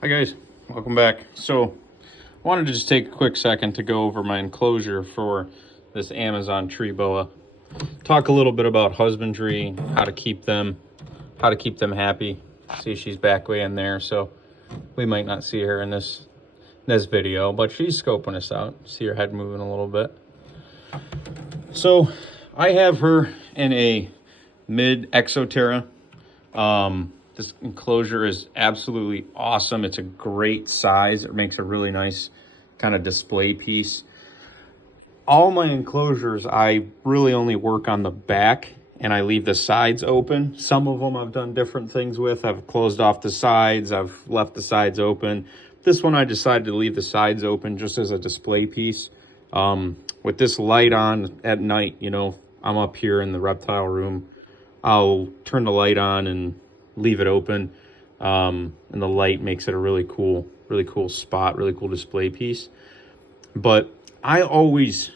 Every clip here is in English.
Hi guys, welcome back. So I wanted to just take a quick second to go over my enclosure for this Amazon tree boa. Talk a little bit about husbandry, how to keep them happy. See, she's back way in there, so we might not see her in this video, but she's scoping us out. See her head moving a little bit. So I have her in a mid Exoterra. This enclosure is absolutely awesome. It's a great size. It makes a really nice kind of display piece. All my enclosures, I really only work on the back and I leave the sides open. Some of them I've done different things with. I've closed off the sides. I've left the sides open. This one I decided to leave the sides open just as a display piece. With this light on at night, you know, I'm up here in the reptile room. I'll turn the light on and leave it open, and the light makes it a really cool spot, really cool display piece. But I always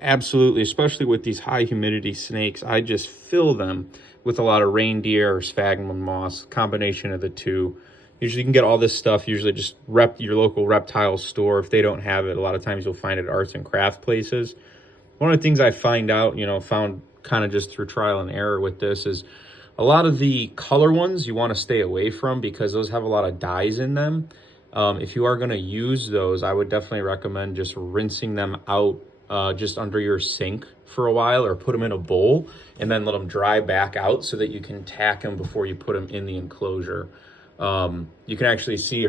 absolutely, especially with these high humidity snakes, I just fill them with a lot of reindeer or sphagnum moss, combination of the two. Usually you can get all this stuff, usually just your local reptile store. If they don't have it, a lot of times you'll find it at arts and craft places. One of the things I found kind of just through trial and error with this is a lot of the color ones you want to stay away from because those have a lot of dyes in them. If you are going to use those, I would definitely recommend just rinsing them out just under your sink for a while, or put them in a bowl and then let them dry back out so that you can tack them before you put them in the enclosure. You can actually see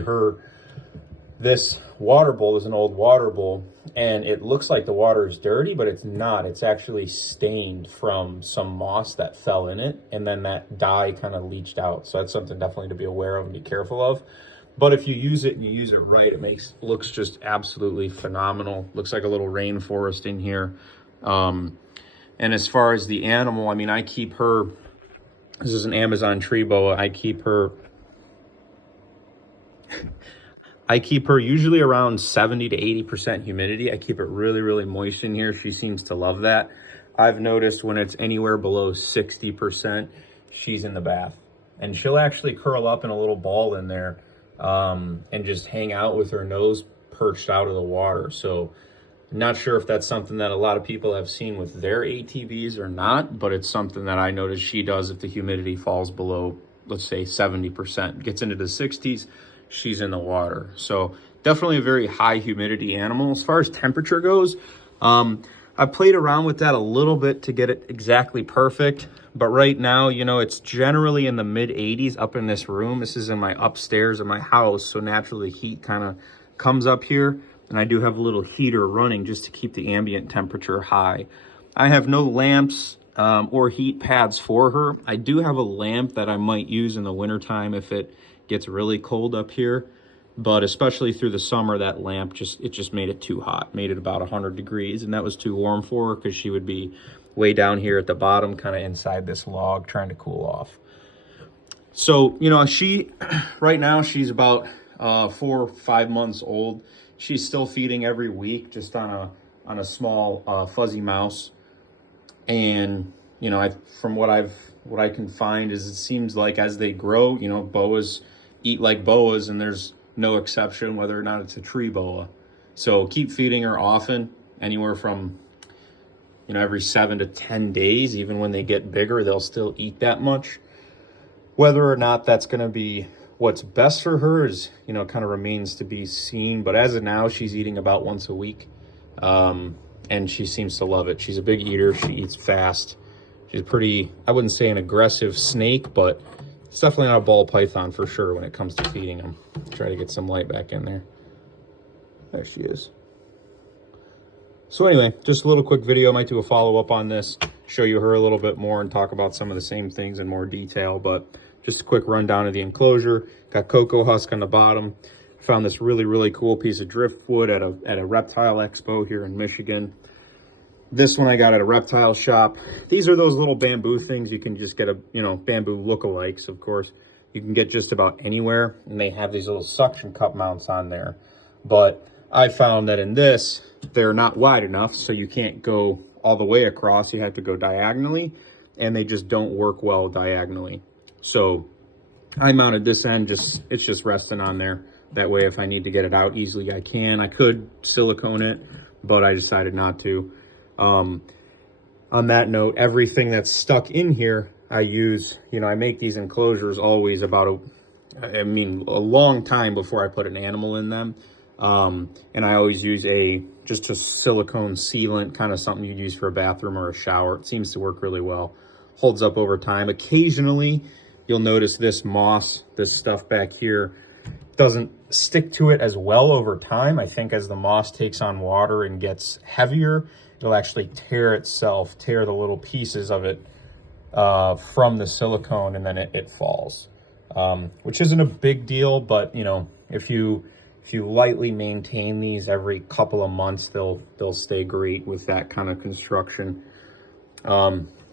this water bowl is an old water bowl, and it looks like the water is dirty, but it's not. It's actually stained from some moss that fell in it, and then that dye kind of leached out. So that's something definitely to be aware of and be careful of. But if you use it and you use it right, looks just absolutely phenomenal. Looks like a little rainforest in here. And as far as the animal, I mean, I keep her, this is an Amazon tree boa. I keep her usually around 70 to 80% humidity. I keep it really, really moist in here. She seems to love that. I've noticed when it's anywhere below 60%, she's in the bath. And she'll actually curl up in a little ball in there and just hang out with her nose perched out of the water. So I'm not sure if that's something that a lot of people have seen with their ATVs or not, but it's something that I notice she does if the humidity falls below, let's say 70%, gets into the 60s. She's in the water. So definitely a very high humidity animal. As far as temperature goes, I played around with that a little bit to get it exactly perfect. But right now, you know, it's generally in the mid 80s up in this room. This is in my upstairs of my house. So naturally heat kind of comes up here. And I do have a little heater running just to keep the ambient temperature high. I have no lamps or heat pads for her. I do have a lamp that I might use in the wintertime if it gets really cold up here, but especially through the summer, that lamp just made it too hot, made it about 100 degrees, and that was too warm for her because she would be way down here at the bottom, kind of inside this log trying to cool off. So, you know, right now she's about 4 or 5 months old. She's still feeding every week, just on a small fuzzy mouse. And you know, from what I can find is it seems like as they grow, you know, boas eat like boas, and there's no exception whether or not it's a tree boa. So keep feeding her often, anywhere from, you know, every 7 to 10 days. Even when they get bigger, they'll still eat that much. Whether or not that's going to be what's best for her is, you know, kind of remains to be seen. But as of now, she's eating about once a week, and she seems to love it. She's a big eater. She eats fast. She's pretty, I wouldn't say an aggressive snake, but it's definitely not a ball python for sure when it comes to feeding them. Try to get some light back in there. There she is. So anyway, just a little quick video. I might do a follow-up on this, show you her a little bit more and talk about some of the same things in more detail, but just a quick rundown of the enclosure. Got cocoa husk on the bottom. Found this really, really cool piece of driftwood at a reptile expo here in Michigan. This one I got at a reptile shop. These are those little bamboo things you can just get, bamboo lookalikes, of course. You can get just about anywhere, and they have these little suction cup mounts on there. But I found that in this, they're not wide enough, so you can't go all the way across. You have to go diagonally, and they just don't work well diagonally. So I mounted this end, it's just resting on there. That way, if I need to get it out easily, I can. I could silicone it, but I decided not to. On that note, everything that's stuck in here, I use, I make these enclosures always about a long time before I put an animal in them. And I always use just a silicone sealant, kind of something you'd use for a bathroom or a shower. It seems to work really well. Holds up over time. Occasionally, you'll notice this moss, this stuff back here, doesn't stick to it as well over time. I think as the moss takes on water and gets heavier, it'll actually tear the little pieces of it from the silicone, and then it falls, which isn't a big deal. But if you lightly maintain these every couple of months, they'll stay great with that kind of construction.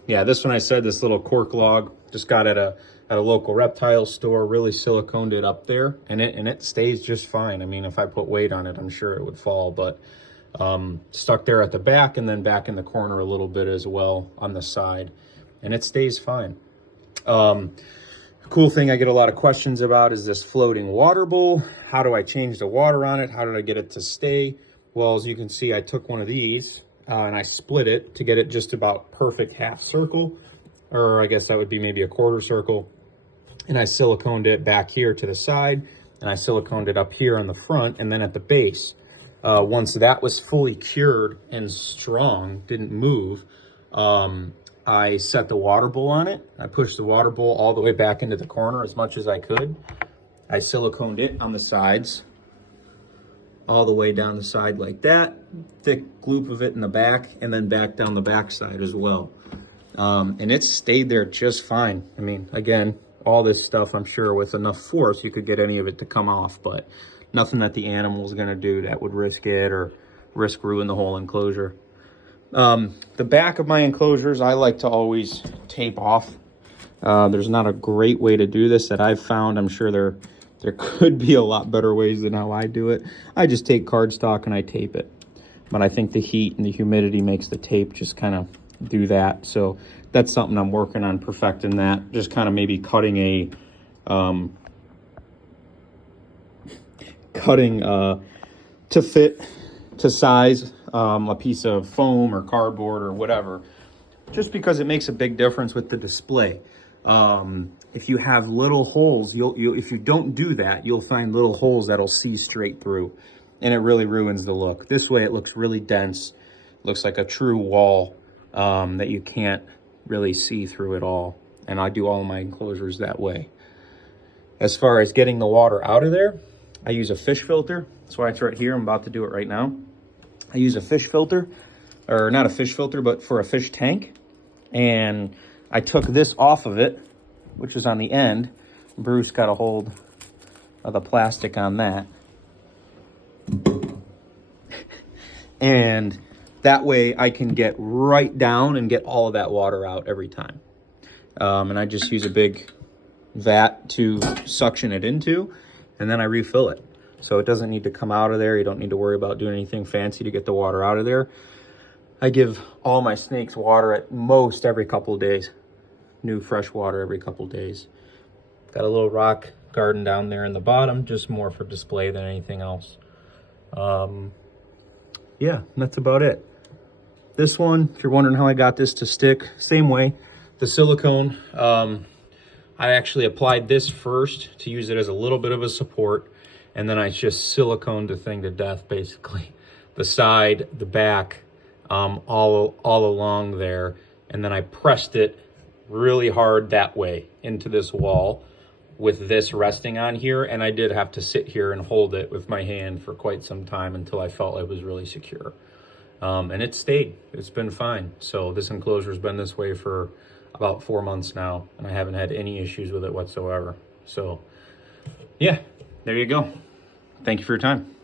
Yeah, this one I said, this little cork log, just got at a local reptile store, really siliconed it up there, and it stays just fine. I mean, if I put weight on it, I'm sure it would fall, but stuck there at the back and then back in the corner a little bit as well on the side, and it stays fine. Cool thing I get a lot of questions about is this floating water bowl. How do I change the water on it? How did I get it to stay? Well, as you can see, I took one of these and I split it to get it just about perfect half circle, or I guess that would be maybe a quarter circle. And I siliconed it back here to the side, and I siliconed it up here on the front, and then at the base. Once that was fully cured and strong, didn't move, I set the water bowl on it. I pushed the water bowl all the way back into the corner as much as I could. I siliconed it on the sides, all the way down the side like that, thick gloop of it in the back, and then back down the back side as well. And it stayed there just fine. I mean, again, all this stuff, I'm sure with enough force, you could get any of it to come off, but nothing that the animal's gonna do that would risk it or risk ruin the whole enclosure. The back of my enclosures, I like to always tape off. There's not a great way to do this that I've found. I'm sure there could be a lot better ways than how I do it. I just take cardstock and I tape it. But I think the heat and the humidity makes the tape just kind of do that. So that's something I'm working on perfecting that. Just kind of maybe cutting to fit to size a piece of foam or cardboard or whatever, just because it makes a big difference with the display. If you have little holes, if you don't do that, you'll find little holes that'll see straight through, and it really ruins the look. This way it looks really dense, looks like a true wall that you can't really see through at all. And I do all my enclosures that way. As far as getting the water out of there, I use a fish filter. That's why it's right here. I'm about to do it right now. I use a fish filter, or not a fish filter, but for a fish tank. And I took this off of it, which is on the end. Bruce got a hold of the plastic on that. And that way I can get right down and get all of that water out every time. And I just use a big vat to suction it into, and then I refill it. So it doesn't need to come out of there. You don't need to worry about doing anything fancy to get the water out of there. I give all my snakes water at most every couple of days. New fresh water every couple of days. Got a little rock garden down there in the bottom, just more for display than anything else. Yeah, that's about it. This one, if you're wondering how I got this to stick, same way. The silicone, I actually applied this first to use it as a little bit of a support, and then I just siliconed the thing to death, basically. The side, the back, all along there, and then I pressed it really hard that way into this wall with this resting on here, and I did have to sit here and hold it with my hand for quite some time until I felt it was really secure. And it stayed. It's been fine. So this enclosure's been this way for about 4 months now, and I haven't had any issues with it whatsoever. So yeah, there you go. Thank you for your time.